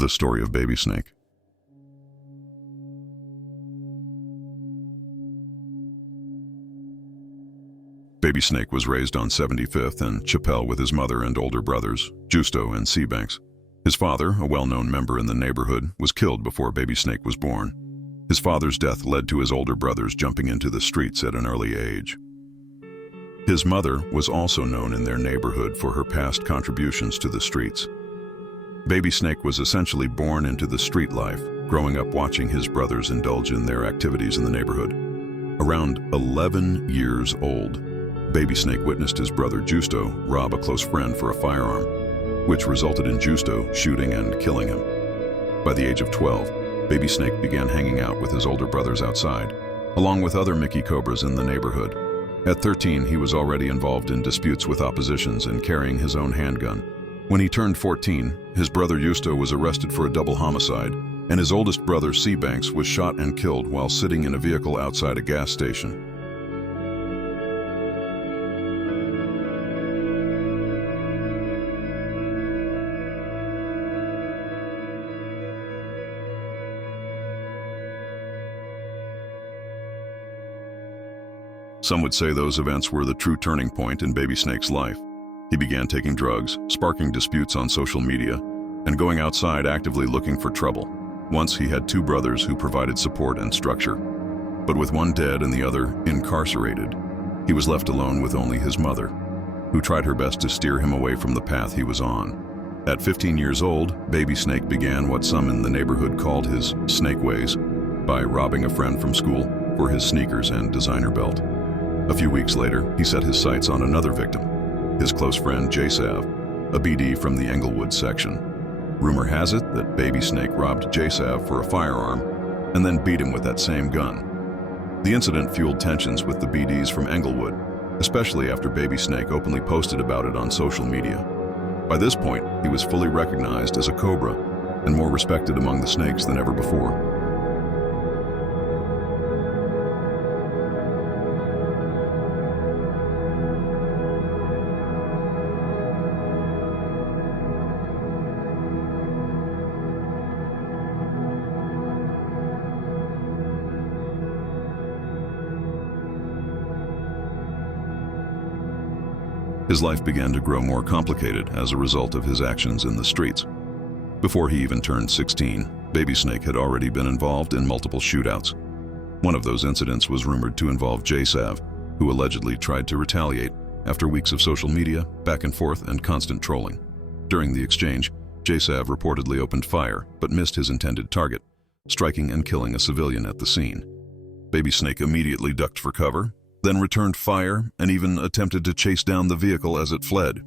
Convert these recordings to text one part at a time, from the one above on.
The story of Baby Snake. Baby Snake was raised on 75th and Chapel with his mother and older brothers, Justo and Seabanks. His father, a well-known member in the neighborhood, was killed before Baby Snake was born. His father's death led to his older brothers jumping into the streets at an early age. His mother was also known in their neighborhood for her past contributions to the streets. Baby Snake was essentially born into the street life, growing up watching his brothers indulge in their activities in the neighborhood. Around 11 years old, Baby Snake witnessed his brother Justo rob a close friend for a firearm, which resulted in Justo shooting and killing him. By the age of 12, Baby Snake began hanging out with his older brothers outside, along with other Mickey Cobras in the neighborhood. At 13, he was already involved in disputes with oppositions and carrying his own handgun. When he turned 14, his brother Justo was arrested for a double homicide, and his oldest brother Seabanks was shot and killed while sitting in a vehicle outside a gas station. Some would say those events were the true turning point in Baby Snake's life. He began taking drugs, sparking disputes on social media, and going outside actively looking for trouble. Once he had two brothers who provided support and structure. But with one dead and the other incarcerated, he was left alone with only his mother, who tried her best to steer him away from the path he was on. At 15 years old, Baby Snake began what some in the neighborhood called his snake ways, by robbing a friend from school for his sneakers and designer belt. A few weeks later, he set his sights on another victim, his close friend J-Sav, a BD from the Englewood section. Rumor has it that Baby Snake robbed J-Sav for a firearm and then beat him with that same gun. The incident fueled tensions with the BDs from Englewood, especially after Baby Snake openly posted about it on social media. By this point, he was fully recognized as a Cobra and more respected among the snakes than ever before. His life began to grow more complicated as a result of his actions in the streets. Before he even turned 16, Baby Snake had already been involved in multiple shootouts. One of those incidents was rumored to involve J-Sav, who allegedly tried to retaliate after weeks of social media, back and forth, and constant trolling. During the exchange, J-Sav reportedly opened fire, but missed his intended target, striking and killing a civilian at the scene. Baby Snake immediately ducked for cover, then returned fire and even attempted to chase down the vehicle as it fled.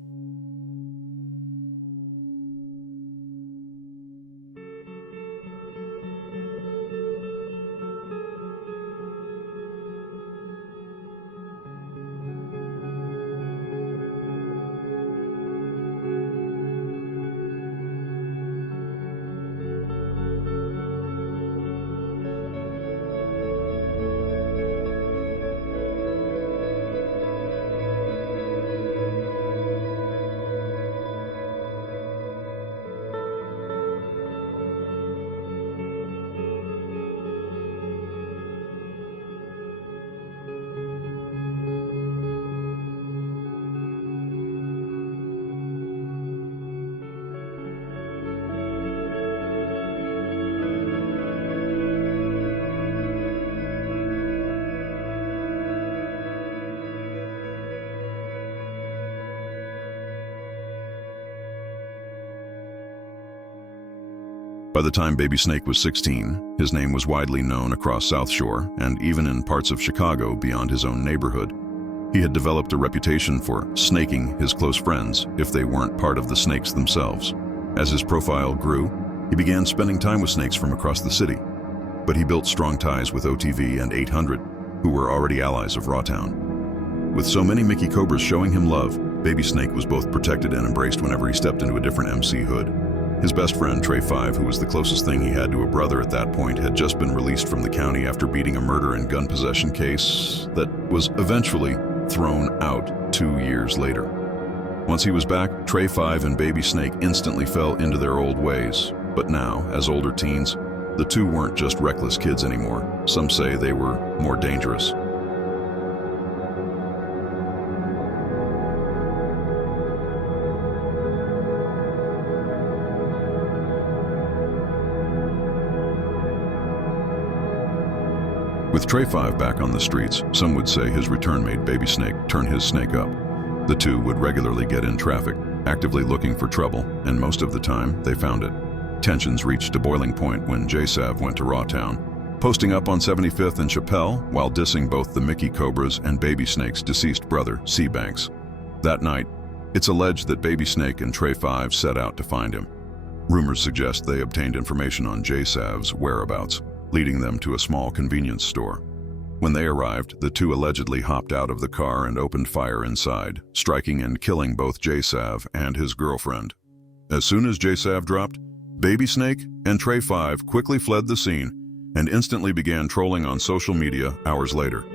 By the time Baby Snake was 16, his name was widely known across South Shore and even in parts of Chicago beyond his own neighborhood. He had developed a reputation for snaking his close friends if they weren't part of the snakes themselves. As his profile grew, he began spending time with snakes from across the city, but he built strong ties with OTV and 800, who were already allies of Rawtown. With so many Mickey Cobras showing him love, Baby Snake was both protected and embraced whenever he stepped into a different MC hood. His best friend, Trey 5, who was the closest thing he had to a brother at that point, had just been released from the county after beating a murder and gun possession case that was eventually thrown out 2 years later. Once he was back, Trey 5 and Baby Snake instantly fell into their old ways. But now, as older teens, the two weren't just reckless kids anymore. Some say they were more dangerous. With Trey 5 back on the streets, some would say his return made Baby Snake turn his snake up. The two would regularly get in traffic, actively looking for trouble, and most of the time, they found it. Tensions reached a boiling point when J-Sav went to Rawtown, posting up on 75th and Chappelle while dissing both the Mickey Cobras and Baby Snake's deceased brother, C. Banks. That night, it's alleged that Baby Snake and Trey 5 set out to find him. Rumors suggest they obtained information on J-Sav's whereabouts, leading them to a small convenience store. When they arrived, the two allegedly hopped out of the car and opened fire inside, striking and killing both J-Sav and his girlfriend. As soon as J-Sav dropped, Baby Snake and Trey 5 quickly fled the scene and instantly began trolling on social media hours later.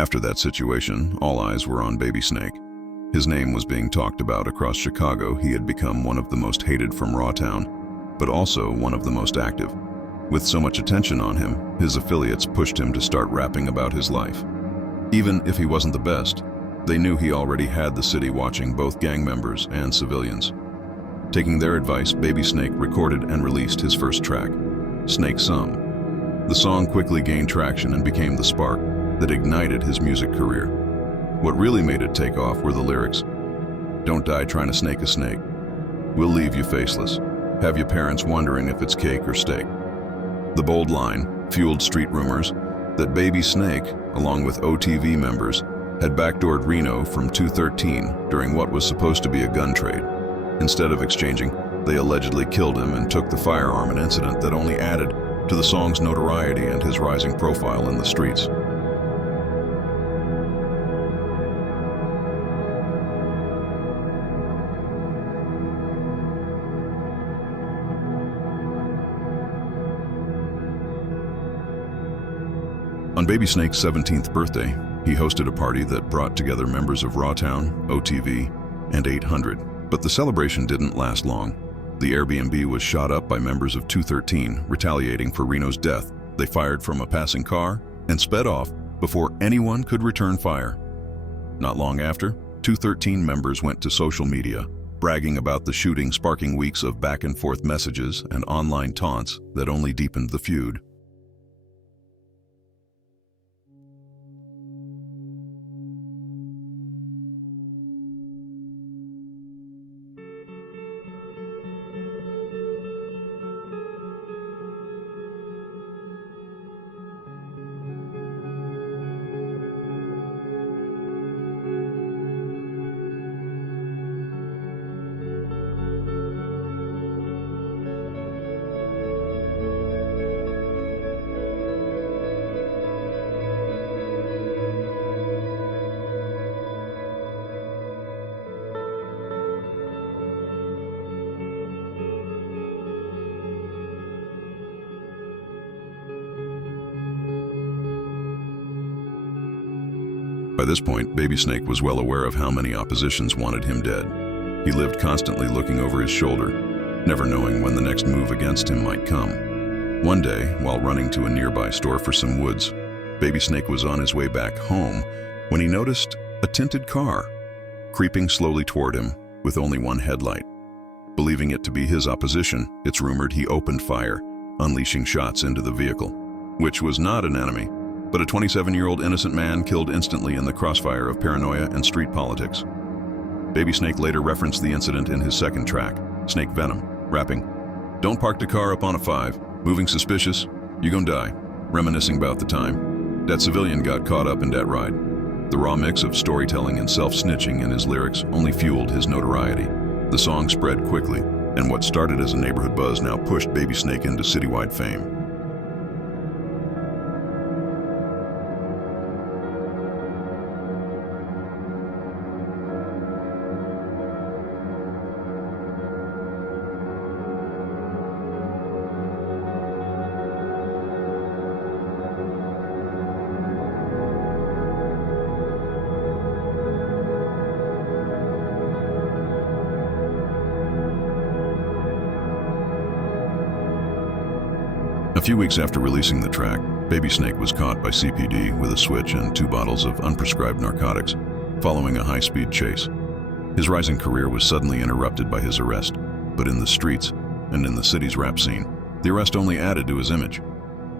After that situation, all eyes were on Baby Snake. His name was being talked about across Chicago. He had become one of the most hated from Rawtown, but also one of the most active. With so much attention on him, his affiliates pushed him to start rapping about his life. Even if he wasn't the best, they knew he already had the city watching both gang members and civilians. Taking their advice, Baby Snake recorded and released his first track, Snake Some. The song quickly gained traction and became the spark that ignited his music career. What really made it take off were the lyrics. Don't die trying to snake a snake. We'll leave you faceless. Have your parents wondering if it's cake or steak. The bold line fueled street rumors that Baby Snake, along with OTV members, had backdoored Reno from 213 during what was supposed to be a gun trade. Instead of exchanging, they allegedly killed him and took the firearm, an incident that only added to the song's notoriety and his rising profile in the streets. On Baby Snake's 17th birthday, he hosted a party that brought together members of Rawtown, OTV, and 800. But the celebration didn't last long. The Airbnb was shot up by members of 213, retaliating for Reno's death. They fired from a passing car and sped off before anyone could return fire. Not long after, 213 members went to social media, bragging about the shooting, sparking weeks of back-and-forth messages and online taunts that only deepened the feud. By this point, Baby Snake was well aware of how many oppositions wanted him dead. He lived constantly looking over his shoulder, never knowing when the next move against him might come. One day, while running to a nearby store for some woods, Baby Snake was on his way back home when he noticed a tinted car creeping slowly toward him with only one headlight. Believing it to be his opposition, it's rumored he opened fire, unleashing shots into the vehicle, which was not an enemy, but a 27-year-old innocent man killed instantly in the crossfire of paranoia and street politics. Baby Snake later referenced the incident in his second track, Snake Venom, rapping, "Don't park the car up on a 5, moving suspicious, you gon' die," reminiscing about the time that civilian got caught up in that ride. The raw mix of storytelling and self-snitching in his lyrics only fueled his notoriety. The song spread quickly, and what started as a neighborhood buzz now pushed Baby Snake into citywide fame. A few weeks after releasing the track, Baby Snake was caught by CPD with a switch and 2 bottles of unprescribed narcotics, following a high-speed chase. His rising career was suddenly interrupted by his arrest, but in the streets and in the city's rap scene, the arrest only added to his image.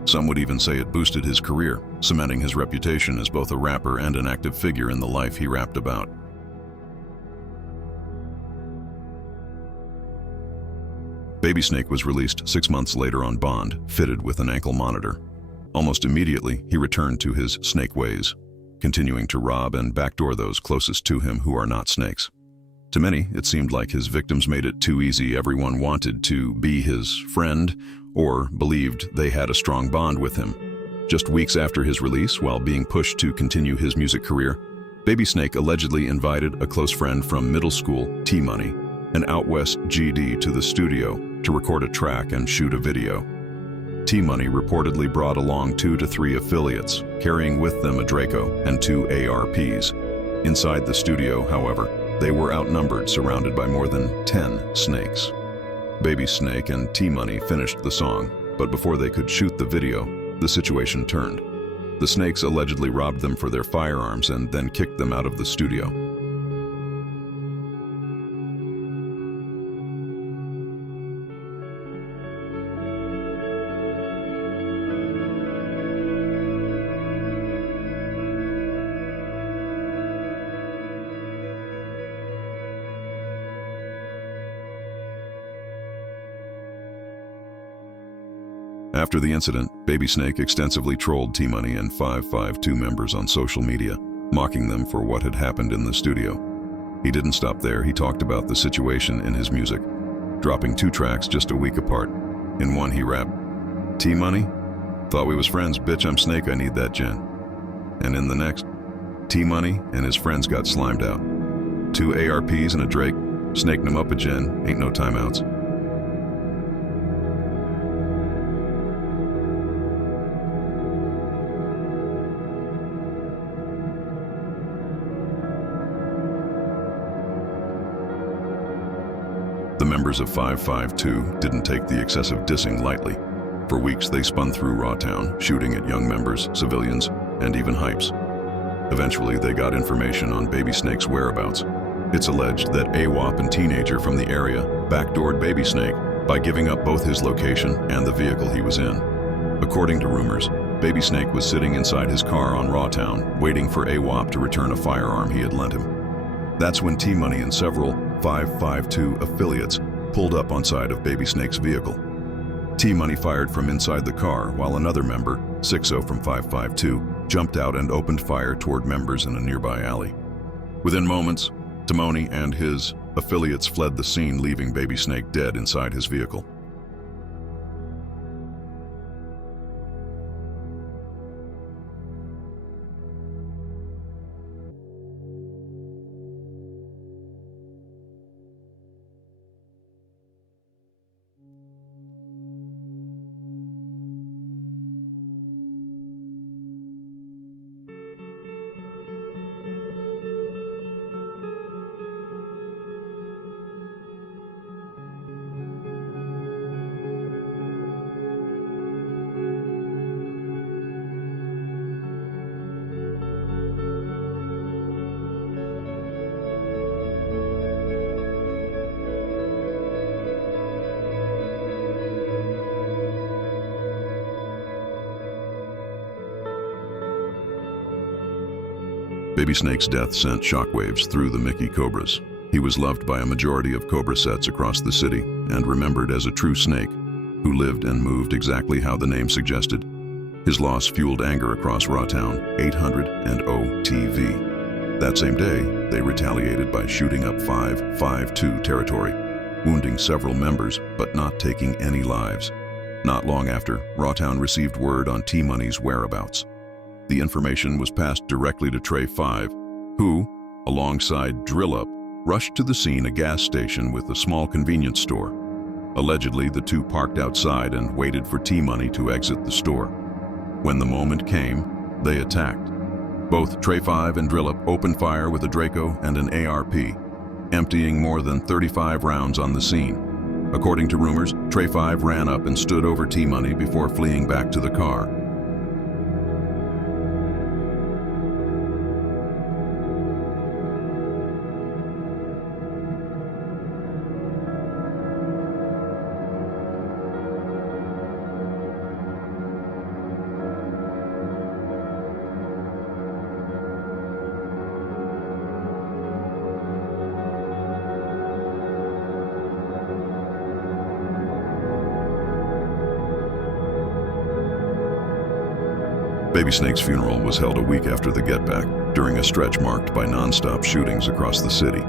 Some would even say it boosted his career, cementing his reputation as both a rapper and an active figure in the life he rapped about. Baby Snake was released 6 months later on bond, fitted with an ankle monitor. Almost immediately, he returned to his snake ways, continuing to rob and backdoor those closest to him who are not snakes. To many, it seemed like his victims made it too easy. Everyone wanted to be his friend or believed they had a strong bond with him. Just weeks after his release, while being pushed to continue his music career, Baby Snake allegedly invited a close friend from middle school, T-Money, an out west GD, to the studio to record a track and shoot a video. T-Money reportedly brought along 2 to 3 affiliates, carrying with them a Draco and 2 ARPs. Inside the studio, however, they were outnumbered, surrounded by more than 10 snakes. Baby Snake and T-Money finished the song, but before they could shoot the video, the situation turned. The snakes allegedly robbed them for their firearms and then kicked them out of the studio. After the incident, Baby Snake extensively trolled T-Money and 552 members on social media, mocking them for what had happened in the studio. He didn't stop there. He talked about the situation in his music, dropping 2 tracks just a week apart. In one, he rapped, "T-Money? Thought we was friends, bitch, I'm Snake, I need that gin." And in the next, T-Money and his friends got slimed out. 2 ARPs and a Drake, snaking them up a gin, ain't no timeouts. The members of 552 didn't take the excessive dissing lightly. For weeks, they spun through Rawtown, shooting at young members, civilians, and even hypes. Eventually, they got information on Baby Snake's whereabouts. It's alleged that AWOP and teenager from the area backdoored Baby Snake by giving up both his location and the vehicle he was in. According to rumors, Baby Snake was sitting inside his car on Rawtown, waiting for AWOP to return a firearm he had lent him. That's when T-Money and several 552 affiliates pulled up on side of Baby Snake's vehicle. T-Money fired from inside the car, while another member, 60 from 552, jumped out and opened fire toward members in a nearby alley. Within moments, T-Money and his affiliates fled the scene, leaving Baby Snake dead inside his vehicle. Baby Snake's death sent shockwaves through the Mickey Cobras. He was loved by a majority of Cobra sets across the city and remembered as a true snake who lived and moved exactly how the name suggested. His loss fueled anger across Rawtown, 800, and OTV. That same day, they retaliated by shooting up 552 territory, wounding several members but not taking any lives. Not long after, Rawtown received word on T-Money's whereabouts. The information was passed directly to Trey 5, who, alongside Drill Up, rushed to the scene, a gas station with a small convenience store. Allegedly, the two parked outside and waited for T-Money to exit the store. When the moment came, they attacked. Both Trey 5 and Drill Up opened fire with a Draco and an ARP, emptying more than 35 rounds on the scene. According to rumors, Trey 5 ran up and stood over T-Money before fleeing back to the car. Baby Snake's funeral was held a week after the Get Back, during a stretch marked by non-stop shootings across the city.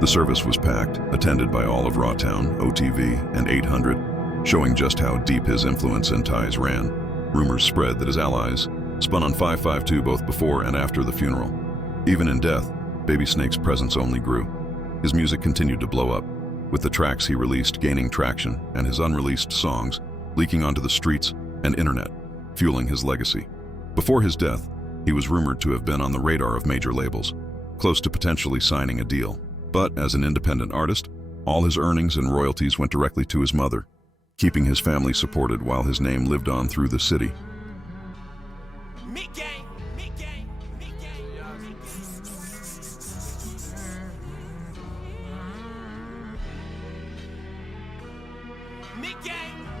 The service was packed, attended by all of Rawtown, OTV, and 800, showing just how deep his influence and ties ran. Rumors spread that his allies spun on 552 both before and after the funeral. Even in death, Baby Snake's presence only grew. His music continued to blow up, with the tracks he released gaining traction and his unreleased songs leaking onto the streets and internet, fueling his legacy. Before his death, he was rumored to have been on the radar of major labels, close to potentially signing a deal. But as an independent artist, all his earnings and royalties went directly to his mother, keeping his family supported while his name lived on through the city. Gang.